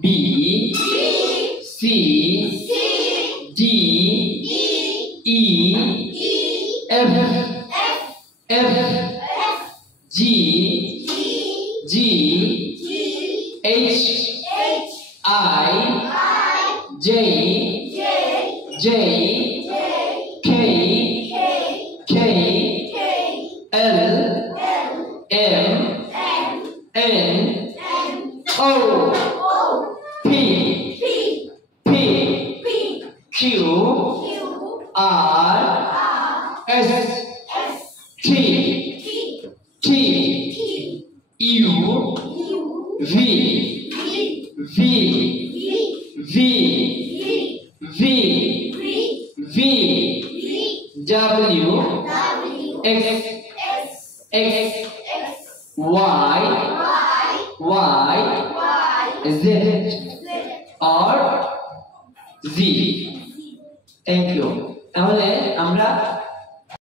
B, C, D, E, F, G, H, I, J, K, L, M, N, O, P, Q, R, S, T, U, V, W, X, Y, Z or Z. Thank you. তাহলে আমরা